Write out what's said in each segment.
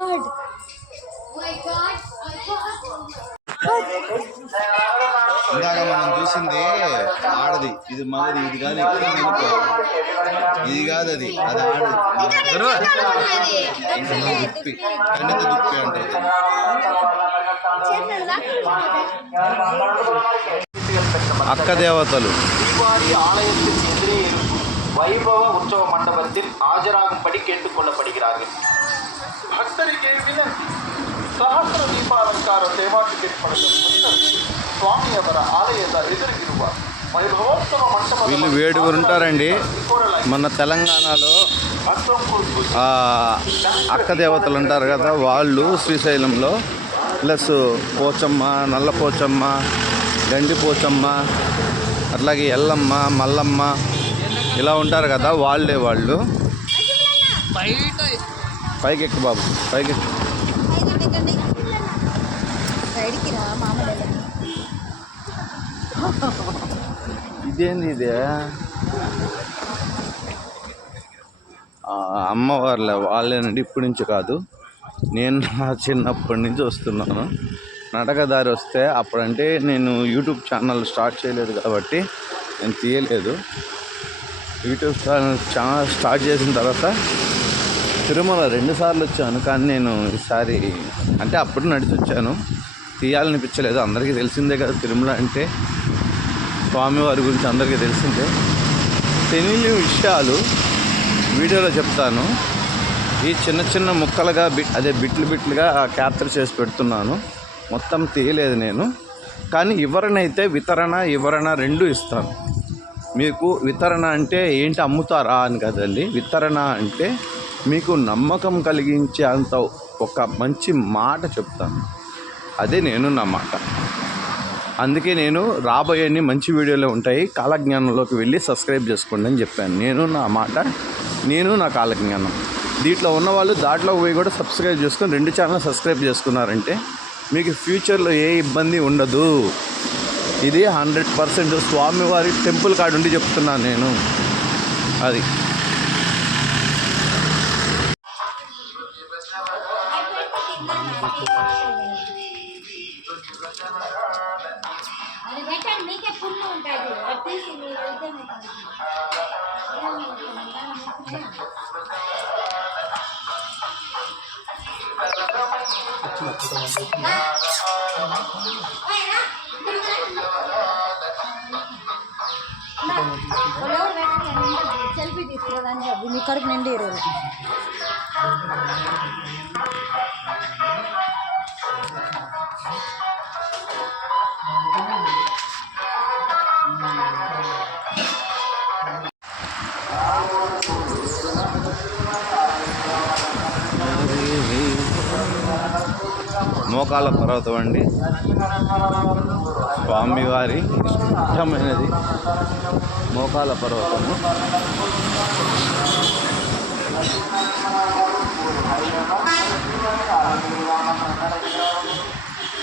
God. My God. ఇందాక మనం చూసింది ఆడది ఇది మాది ఇది కాదు ఇది కాదు అది అది ఆడది దుప్పి కన్నెత దుప్పి అంటే అక్క దేవతలు ஆலயத்தில் சென்று வைபவ உற்சவ மண்டபத்தில் ஆஜராகும்படி கேட்டுக்கொள்ளப்படுகிறார்கள் ಭಕ್ತರಿಗೆ ವಿನಂತಿ ಸಹಸ್ರ ದೀಪಾಲಂಕಾರ ಸೇವಾ ಟಿಕೆಟ್ ಪಡೆದ ಭಕ್ತರು ಸ್ವಾಮಿಯವರ ಆಲಯದ ಎದುರಿಗಿರುವ ವೈಭವೋತ್ಸವ ಮಂಟಪ వీళ్ళు వేడుగురు ఉంటారండి మన తెలంగాణలో ఆ, అక్క దేవతలు ఉంటారు కదా వాళ్ళు శ్రీశైలంలో ప్లస్ పోచమ్మ నల్ల పోచమ్మ గండి పోచమ్మ అట్లాగే ఎల్లమ్మ మల్లమ్మ ఇలా ఉంటారు కదా వాళ్ళే వాళ్ళు పైకి ఎక్కు బాబు పైకి ఎక్కు. ఇదేంది ఇదే? అమ్మవార్లే వాళ్ళేనండి ఇప్పటి నుంచి కాదు. నేను నా చిన్నప్పటి నుంచి వస్తున్నాను. నడకదారి వస్తే అప్పుడంటే నేను యూట్యూబ్ ఛానల్ స్టార్ట్ చేయలేదు కాబట్టి నేను తీయలేదు. యూట్యూబ్ ఛానల్ ఛానల్ స్టార్ట్ చేసిన తర్వాత తిరుమల రెండు సార్లు వచ్చాను కానీ నేను ఈసారి అంటే అప్పుడు నడిచి వచ్చాను. తీయాలనిపించలేదు అందరికీ తెలిసిందే కదా తిరుమల అంటే. స్వామివారి గురించి అందరికీ తెలిసిందే. తెలియని విషయాలు వీడియోలో చెప్తాను. ఈ చిన్న చిన్న ముక్కలుగా బిట్ అదే బిట్లు బిట్లుగా క్యాప్చర్ చేసి పెడుతున్నాను. మొత్తం తీయలేదు నేను. కానీ వివరణైతే వితరణ వివరణ రెండు ఇస్తాను. మీకు వితరణ అంటే ఏంటి అమ్ముతారా అని కదండి. వితరణ అంటే మీకు నమ్మకం కలిగించే అంత ఒక మంచి మాట చెప్తాను. అదే నేను నా మాట. అందుకే నేను రాబోయేన్ని మంచి వీడియోలు ఉంటాయి. కాలజ్ఞానంలోకి వెళ్ళి సబ్స్క్రైబ్ చేసుకోండి అని చెప్పాను. నేను నా మాట నేను నా కాలజ్ఞానం. దీంట్లో ఉన్న వాళ్ళు దాంట్లో పోయి కూడా సబ్స్క్రైబ్ చేసుకొని రెండు ఛానల్ సబ్స్క్రైబ్ చేసుకున్నారంటే మీకు ఫ్యూచర్లో ఏ ఇబ్బంది ఉండదు. ఇది హండ్రెడ్ పర్సెంట్ స్వామివారి టెంపుల్ కాడుండి చెప్తున్నాను నేను. అది. ఉంటుంది అది తీసి మీరు వెళ్తే మీకు సెల్ఫీ తీసుకోదని చెప్పి మీ కడుపు నిండి ఈరోజు మోకాల పర్వతం అండి. స్వామివారి ఇష్టమైనది మోకాల పర్వతము.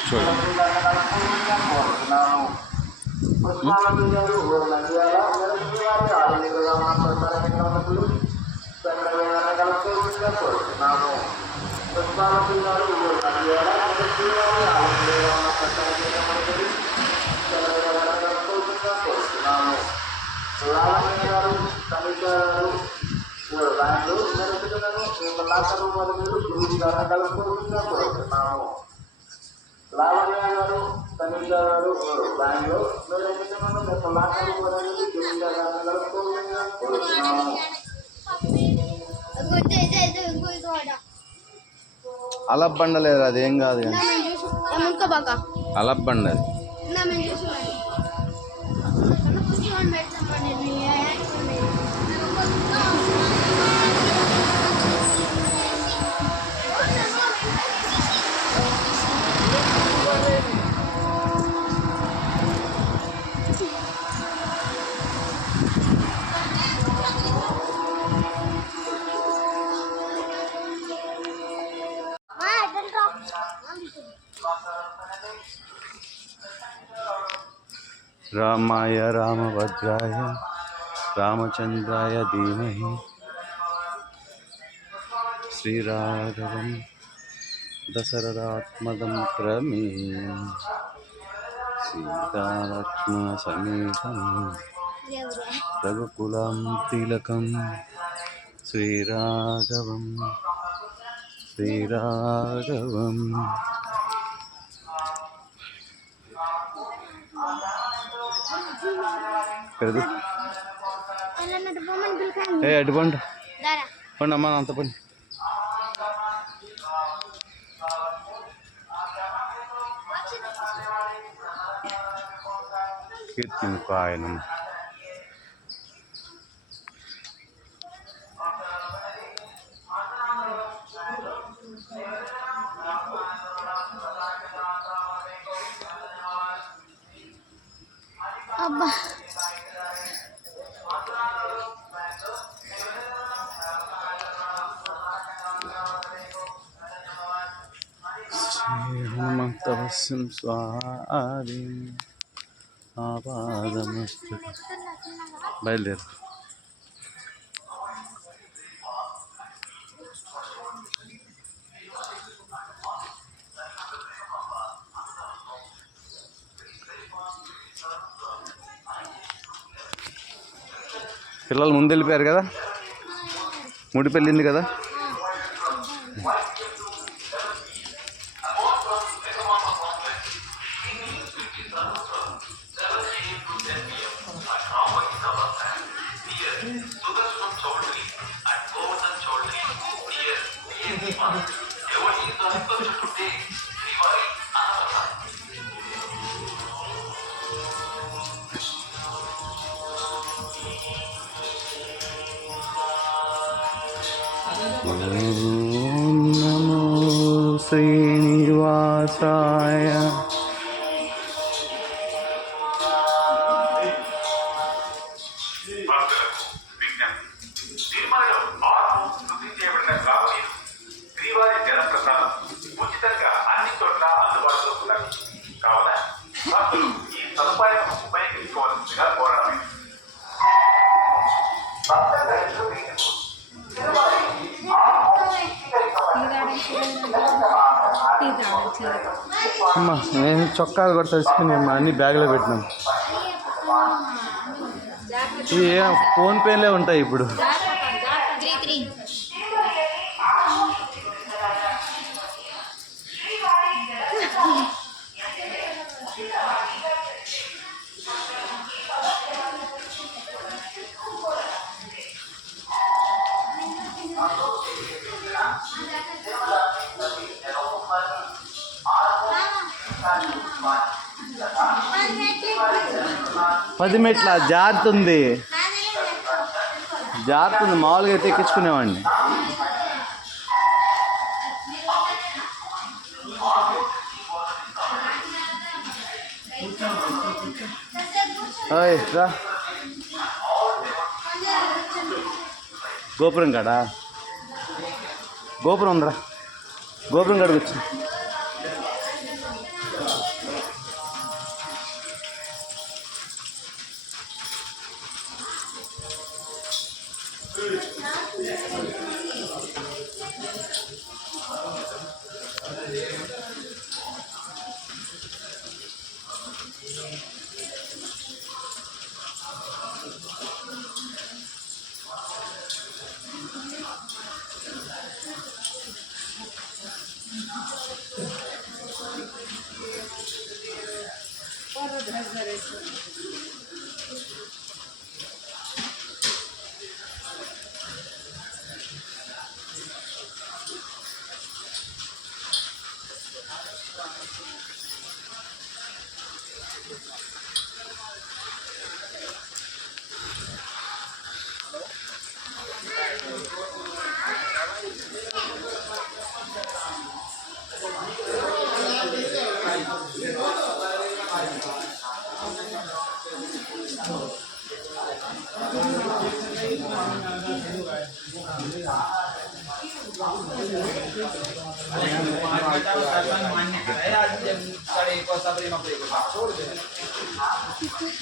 చూడండి. గారు బ్యాంగ్లో మీరు ఎందుకన్నా మీకు లాకర్ కూడా గిరిజ గారు కలుపుకోవాలని కొంచెం ఇదే ఇదే ఇంకో ఇది వాడ అలబ్బండ లేదు అదేం కాదు కానీ. మేము చూసి ముక్క బాగా అలబ్బండ అది నా మేము చూసి కూర్చోని పెడతామండి మీ రామాయ రామభద్రాయ రామచంద్రాయ रामाय रामभद्राय रामचंद्राय धीमहि। श्रीराघवं दशरथात्मजं प्रमे सीतालक्ष्मणसमेतं रघुकुलं तिलकं श्रीराघवं श्रीराघवम् పిలికాను ఏ అటు పండు దారా పండు అమ్మ అంత పండి కీర్తిపాయనం అబ్బా శ్రీ హనుమంతవస్యం ఆపాదమస్తు. బయలుదేరు. పిల్లలు ముందు వెళ్ళిపోయారు కదా? ముడి పెళ్ళింది కదా? ఓం నమో శ్రీనివాసాయ చొక్కాలు కూడా తెలుసుకుని అన్ని బ్యాగ్లో పెట్టినాం. ఇవి ఫోన్పేలే ఉంటాయి ఇప్పుడు. పది మెట్ల జారుతుంది. జారుతుంది మామూలుగా అయితే ఎక్కించుకునేవాడిని. ఓయ్ రా. గోపురం కాడా? గోపురం ఉందిరా. గోపురం కాడికి వచ్చింది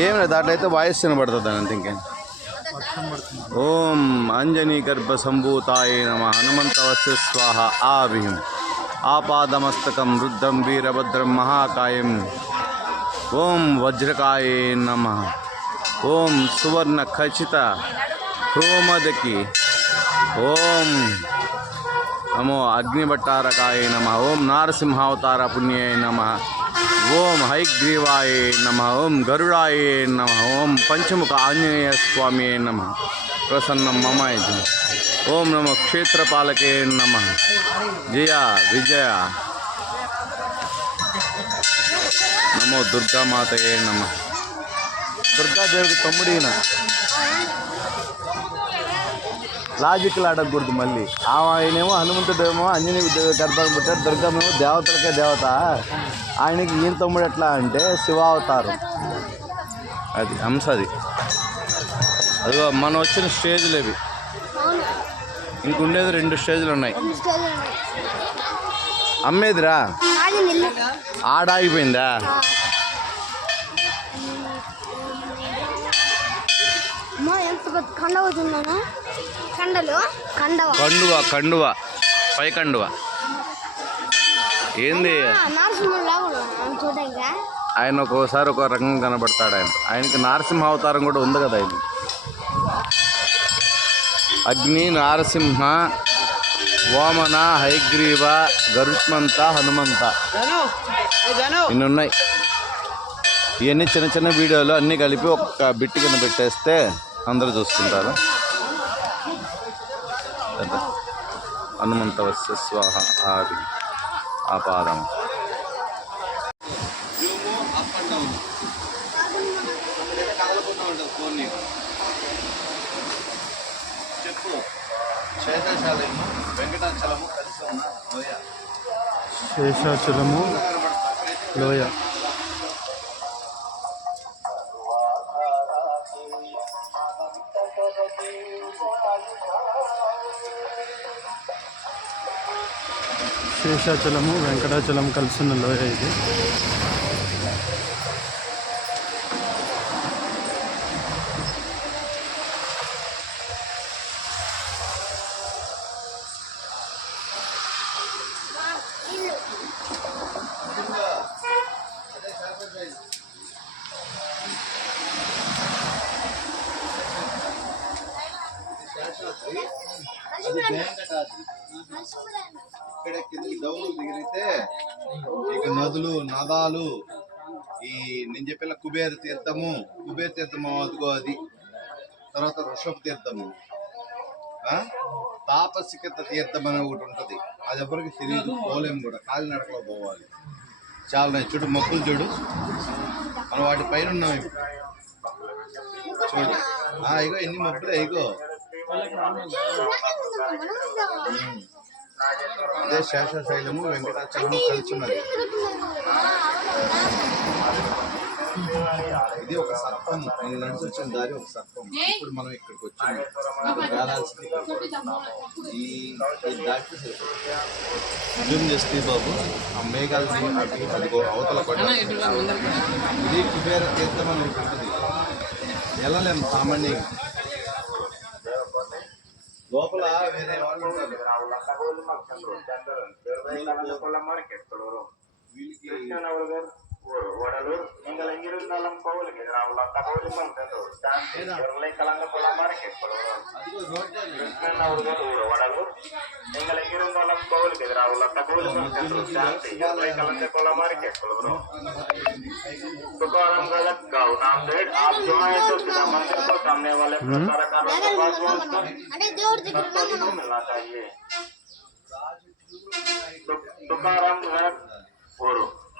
ఏం లేదు దాంట్లో అయితే వాయిస్ వినబడుతుంది అంత ఇంకేం ఓం అంజనీ గర్భ సంభూతాయ నమ హనుమంత వస్య స్వాహ ఆభిం. ఆపాదమస్తకం రుద్రం వీరభద్రం మహాకాయం. ఓం వజ్రకాయ నమ. ఓం సువర్ణ ఖచిత హ్రోమదకి ఓం నమో అగ్నిభట్టారకాయ నమ. ఓం నారసింహావతార పుణ్యాయ నమ. ఓం హైగ్రీవాయ నమ ఓం గరుడాయ నమ ఓం పంచముఖ ఆంజనేయ స్వామి నమ ప్రసన్నం మమ ఇది ఓం నమ క్షేత్రపాలకే నమ జయ విజయ నమో దుర్గామాతయే నమ దుర్గాదేవికి తమ్ముడిన లాజిక్లు అడగకూడదు మళ్ళీ ఆయనేమో హనుమంతుడేమో అంజనీ గర్భం పుట్టాడు దుర్గమేమో దేవతలకే దేవత ఆయనకి ఈయన తమ్ముడు ఎట్లా అంటే శివావతారం అది అంశ అది. అదిగో మనం వచ్చిన స్టేజ్లు ఇవి. ఇంకుండేది రెండు స్టేజ్లు ఉన్నాయి. అమ్మేదిరా. నాది నిల్లు. ఆడ ఆగిపోయిందా అమ్మా ఎంత పెద్ద కండ అవుతున్నాను కండలు కండవ? కండువ పై కండువ. ఏంది? ఆయన ఒక్కోసారి ఒక రకంగా కనబడతాడు ఆయన. ఆయనకి నారసింహ అవతారం కూడా ఉంది కదా ఆయన అగ్ని నారసింహ వామన హైగ్రీవ గరుత్మంత హనుమంత. ఇన్ని ఉన్నాయి ఇవన్నీ చిన్న చిన్న వీడియోలు అన్నీ కలిపి ఒక బిట్ కింద పెట్టేస్తే అందరూ చూసుకుంటారు. హనుమంత వస్య స్వాహ ఆది ఆపాదం శేషాచలము వెంకటాచలము కలిసి ఉన్న లోయ. శేషాచలము లోయ. శేషాచలము వెంకటాచలం కలిసిన లోయ ఇది. కుబేర తీర్థము కుబేర తీర్థము అదిగో అది. తర్వాత వృషభ తీర్థము. ఆ? తాపసికత తీర్థం అని ఒకటి ఉంటుంది. అది ఎవరికి తెలియదు. పోలేము కూడా. కాలినడకలో పోవాలి. చాలా ఉన్నాయి. చూడు మొక్కులు చూడు. మనం వాటి పైన ఉన్నాం చూడు. ఇగో ఎన్ని మొక్కులు ఇగో. అదే శేషశైలము వెంకటాచలము కలిసి ఉన్నది. ఇది ఒక సర్పం. నేను నడిచి వచ్చిన దారి ఒక సర్పం. ఇప్పుడు మనం ఇక్కడికి వచ్చాము. ఈ దాటి జూమ్ చేస్తే బాబు ఆ మేఘాలు అవతల పడ్డ ఇది కుబేర తీర్థం అని ఉంటుంది. వెళ్ళలేము సామాన్యంగా. లోపల వేరే వాళ్ళు ఉంటారు. వీళ్ళకి ஓடலூர் நீங்கள் எங்கிருந்தாலும் கோவிலுக்கு எதிராக தகவலும் உண்டு இவர்களை கலந்து கொள்ளுமாறு கேட்கொள்வோம் கிருஷ்ணன் அவர்கள் ஊர் வடலூர் நீங்கள் எங்கிருந்தாலும் கோவிலுக்கு எதிராக உள்ள தகவலும் உண்டு இவர்களை கலந்து கொள்ளுமாறு கேட்கொள்கிறோம் सुकाराम गलत नाम वाले प्रकारों के मिलना चाहिए तुकाराम गलत और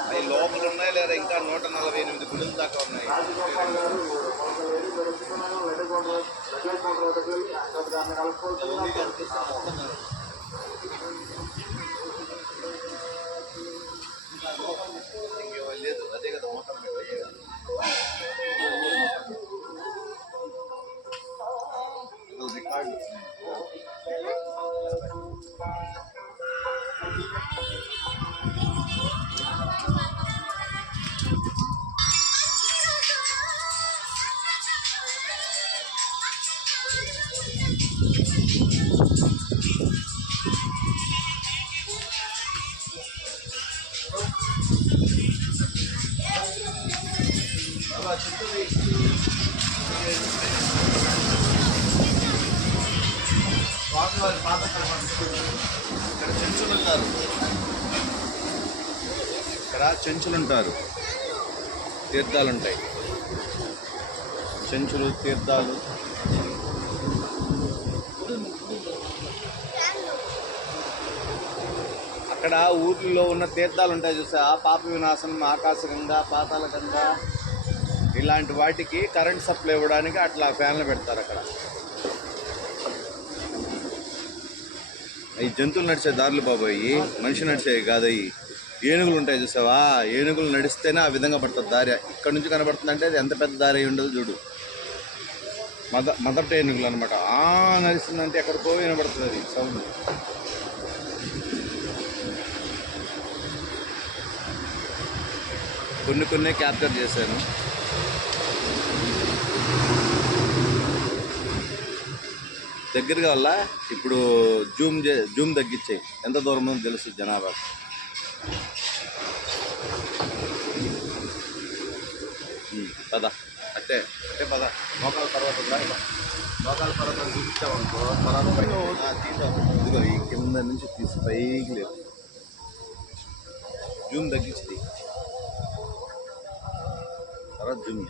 అవి లోపల ఉన్నాయి లేదా ఇంకా నూట నలభై ఎనిమిది గుడుల దాకా ఉన్నాయి? ఇక్కడ చెంచులు ఉంటారు ఇక్కడ చెంచులు ఉంటారు తీర్థాలు. ఉంటాయి చెంచులు తీర్థాలు అక్కడ ఊర్లో ఉన్న తీర్థాలు ఉంటాయి చూసా పాప వినాశనం ఆకాశగంగా పాతాల గంగా. ఇలాంటి వాటికి కరెంట్ సప్లై ఇవ్వడానికి అట్లా ఫ్యాన్లు పెడతారు అక్కడ. ఈ జంతువులు నడిచే దారులు బాబాయి. మనిషి నడిచేవి కాదయ్యి. ఏనుగులు ఉంటాయి చూసావా? ఏనుగులు నడిస్తేనే ఆ విధంగా పడుతుంది దారి. ఇక్కడ నుంచి కనబడుతుంది అంటే అది ఎంత పెద్ద దారి ఉండదు చూడు. మద మదర్ ఏనుగులు అనమాట ఆ నడుస్తుందంటే ఎక్కడికో వినబడుతుంది అది సౌండ్. కొన్ని కొన్ని క్యాప్చర్ చేశాను. దగ్గరగా వల్ల ఇప్పుడు జూమ్ జూమ్ తగ్గించాయి. ఎంత దూరం ఉందో తెలుసు జనాభా. పద. అట్టే అట్టే పద. మోకాల ఇలా? మోకాల తర్వాత చూపించామనుకో తర్వాత ఈ కింద నుంచి తీసి పైకి లేదు జూమ్ తగ్గించింది తర్వాత జూమ్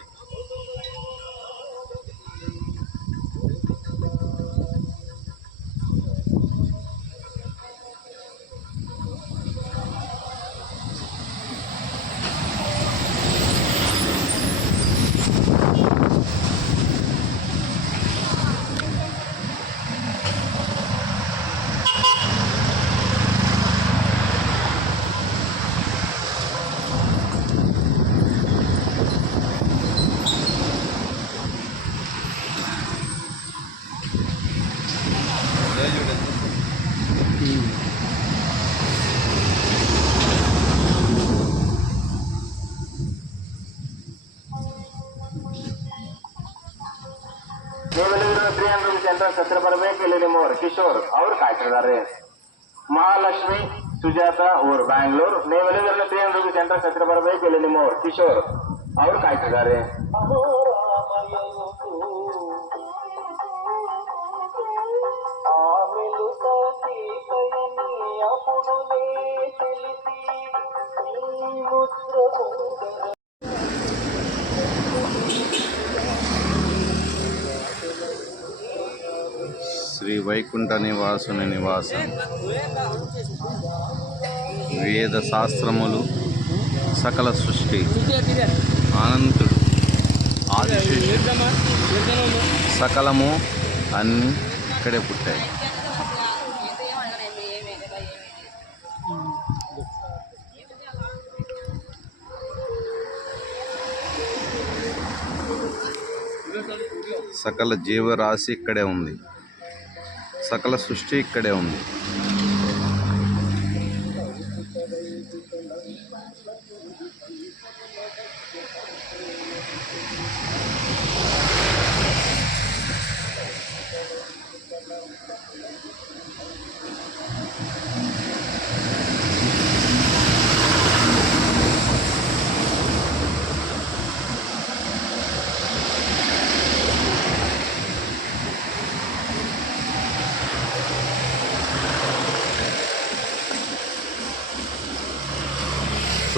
त्रियंग सेंटर छत्रपति के लिए मोर किशोर और काटदार महालक्ष्मी सुजाता और बैंगलोर नेवलिंग त्रियंग सेंटर छत्रपति के लिए मोर किशोर శ్రీ వైకుంఠ నివాసుని నివాసం. వేద శాస్త్రములు సకల సృష్టి. ఆనంతుడు ఆదిశేషుడు. సకలము అన్నీ ఇక్కడే పుట్టాయి. సకల జీవరాశి ఇక్కడే ఉంది. సకల సృష్టి ఇక్కడే ఉంది.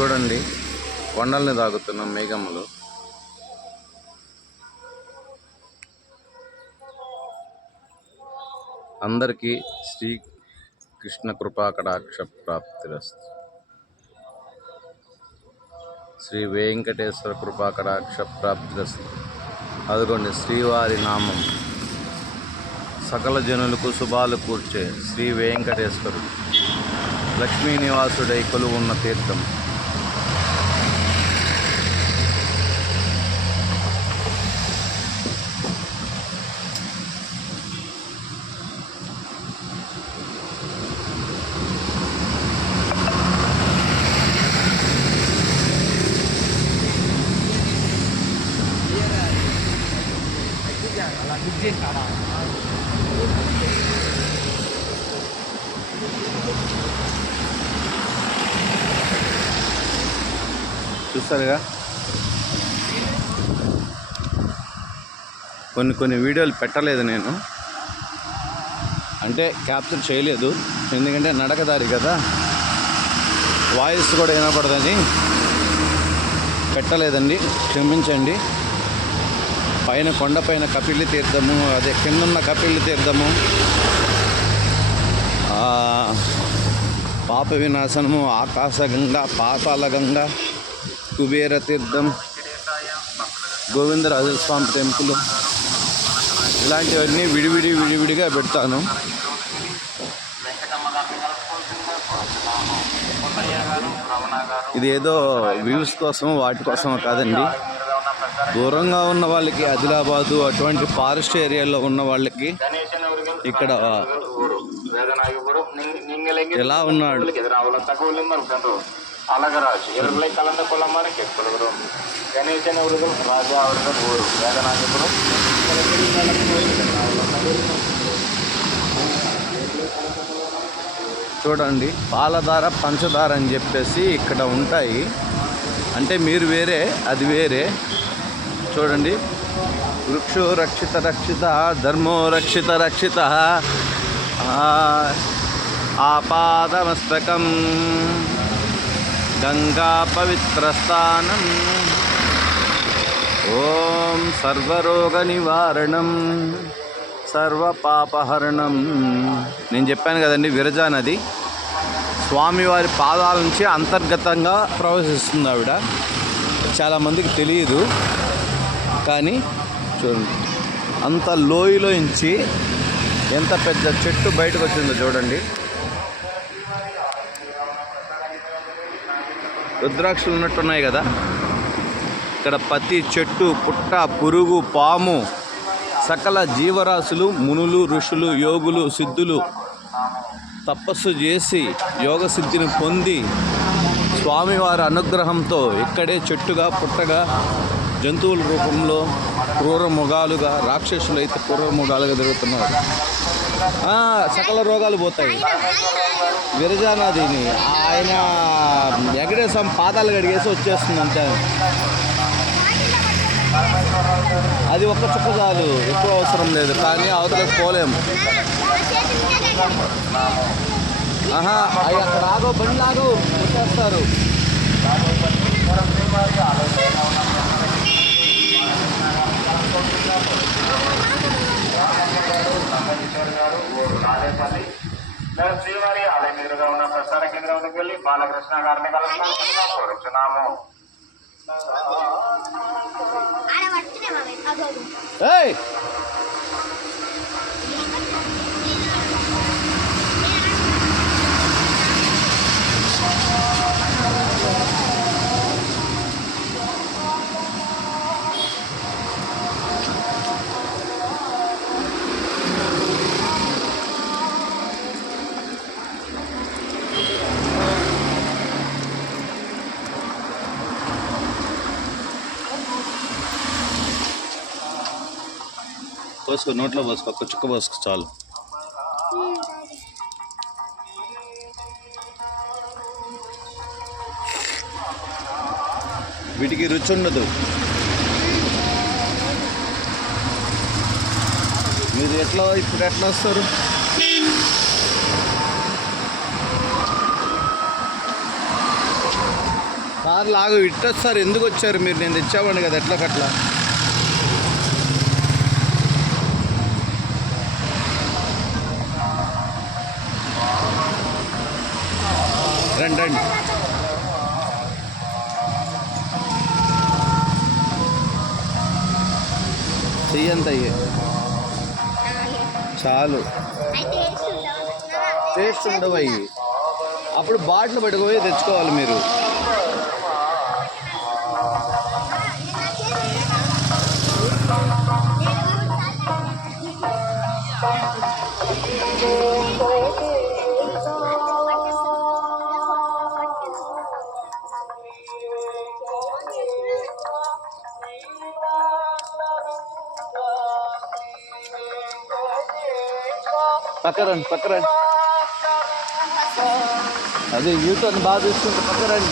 చూడండి కొండల్ని తాగుతున్న మేఘములు. అందరికీ శ్రీ కృష్ణ కృపా కటాక్ష ప్రాప్తిరస్తు శ్రీ వెంకటేశ్వర కృపా కటాక్ష ప్రాప్తిరస్తు అదిగోండి శ్రీవారి నామం. సకల జనులకు శుభాలు కూర్చే శ్రీ వెంకటేశ్వరుడు. లక్ష్మీ నివాసుడై ఉన్న తీర్థం. కొన్ని కొన్ని వీడియోలు పెట్టలేదు నేను. అంటే క్యాప్చర్ చేయలేదు. ఎందుకంటే నడకదారి కదా. వాయిస్ కూడా వినపడదని పెట్టలేదండి. క్షమించండి. పైన కొండపైన కపిలి తీర్థము అదే కిందన్న కపిలి తీర్థము పాప వినాశనము ఆకాశగంగా పాతాళ గంగ కుబేర తీర్థం గోవిందరాజస్వామి టెంపుల్ ఇలాంటివన్నీ విడివిడి విడివిడిగా పెడతాను. ఇది ఏదో వ్యూస్ కోసం వాటి కోసం కాదండి. దూరంగా ఉన్న వాళ్ళకి ఆదిలాబాదు అటువంటి ఫారెస్ట్ ఏరియాలో ఉన్న వాళ్ళకి ఇక్కడ ఎలా ఉన్నాడు? అలగరాజు. இவர்களை கலந்து கொள்ளுமாறு கேட்கப்படுகிறோம் கணேசன் அவர்கள் ராஜா அவர்கள் ஒரு வேதநாயகரும் చూడండి పాలధార పంచదార అని చెప్పేసి ఇక్కడ ఉంటాయి. అంటే మీరు వేరే అది వేరే. చూడండి. వృక్షో రక్షిత రక్షిత ధర్మో రక్షిత రక్షిత. ఆపాదమస్తకం గంగా పవిత్రస్థానం. ఓం సర్వరోగ నివారణం సర్వపాపహరణం నేను చెప్పాను కదండి విరజా నది. స్వామివారి పాదాల నుంచి అంతర్గతంగా ప్రవహిస్తుంది ఆవిడ. చాలామందికి తెలియదు కానీ చూడండి అంత లోయలోంచి ఎంత పెద్ద చెట్టు బయటకు వచ్చిందో చూడండి. రుద్రాక్షలు ఉన్నట్టున్నాయి కదా. ఇక్కడ ప్రతి చెట్టు పుట్ట పురుగు పాము సకల జీవరాశులు మునులు ఋషులు యోగులు సిద్ధులు తపస్సు చేసి యోగ సిద్ధిని పొంది స్వామివారి అనుగ్రహంతో ఇక్కడే చెట్టుగా పుట్టగా జంతువుల రూపంలో క్రూర మొగాలుగా రాక్షసులు అయితే క్రూర తిరుగుతున్నారు. సకల రోగాలు పోతాయి. విరజానాదిని ఆయన ఎగడేసాం పాదాలు కడిగేసి వచ్చేస్తుంది అంతే. అది ఒక్క చుక్క చాలు ఎక్కువ అవసరం లేదు. కానీ అవతలకు పోలేము. ఆహా అవి అక్కడ ఆగో బండి లాగో వచ్చేస్తారు. రాజేపల్లి శ్రీవారి ఆలయం ఎదురుగా ఉన్న ప్రసార కేంద్రం వద్దకు వెళ్ళి బాలకృష్ణ గారిని కలపాల్సిందిగా కోరుచున్నాము. ఏయ్! పోసుకో నోట్లో పోసుకో ఒక్క చుక్క పోసుకో చాలు. వీటికి రుచి ఉండదు. మీరు ఎట్లా ఇప్పుడు ఎట్లా వస్తారు? సార్ లాగు ఇట్టొస్తారు సార్ ఎందుకు వచ్చారు మీరు? నేను తెచ్చామండి కదా ఎట్లా కట్లా? రండి చెయ్యంత చాలు. టేస్ట్ ఉండవు టేస్ట్ అప్పుడు బాటిల్ పట్టుకుపోయి తెచ్చుకోవాలి మీరు. పక్కరండి పక్కరండి అదే యూటర్న్ బాగా తీసుకుంటే పక్కరండి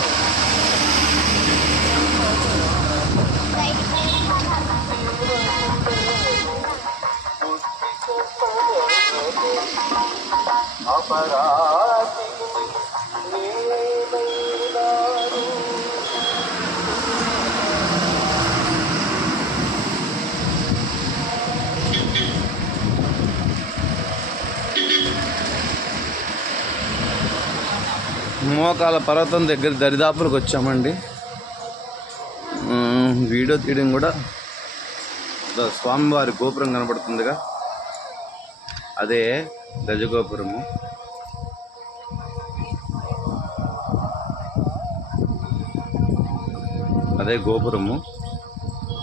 మోకాల పర్వతం దగ్గర దరిదాపులకు వచ్చామండి. వీడియో తీయడం కూడా స్వామివారి గోపురం కనబడుతుందిగా. అదే గజగోపురము. అదే గోపురము.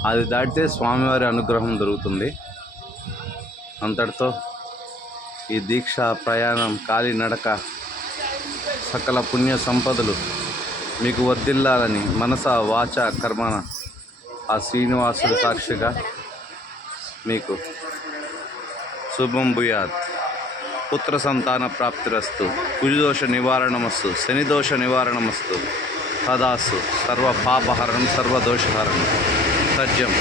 అది దాటితే స్వామివారి అనుగ్రహం దొరుకుతుంది. అంతటితో ఈ దీక్ష ప్రయాణం కాలినడక సకల పుణ్య సంపదలు మీకు వర్దిల్లాలని మనస వాచ కర్మన ఆ శ్రీనివాసుడు సాక్షిగా మీకు శుభం భూయాత్. పుత్ర సంతాన ప్రాప్తిరస్తు. కుజదోష నివారణమస్తు. శనిదోష నివారణమస్తు. తదాసు సర్వ పాపహరణం సర్వదోషహరణం సత్యం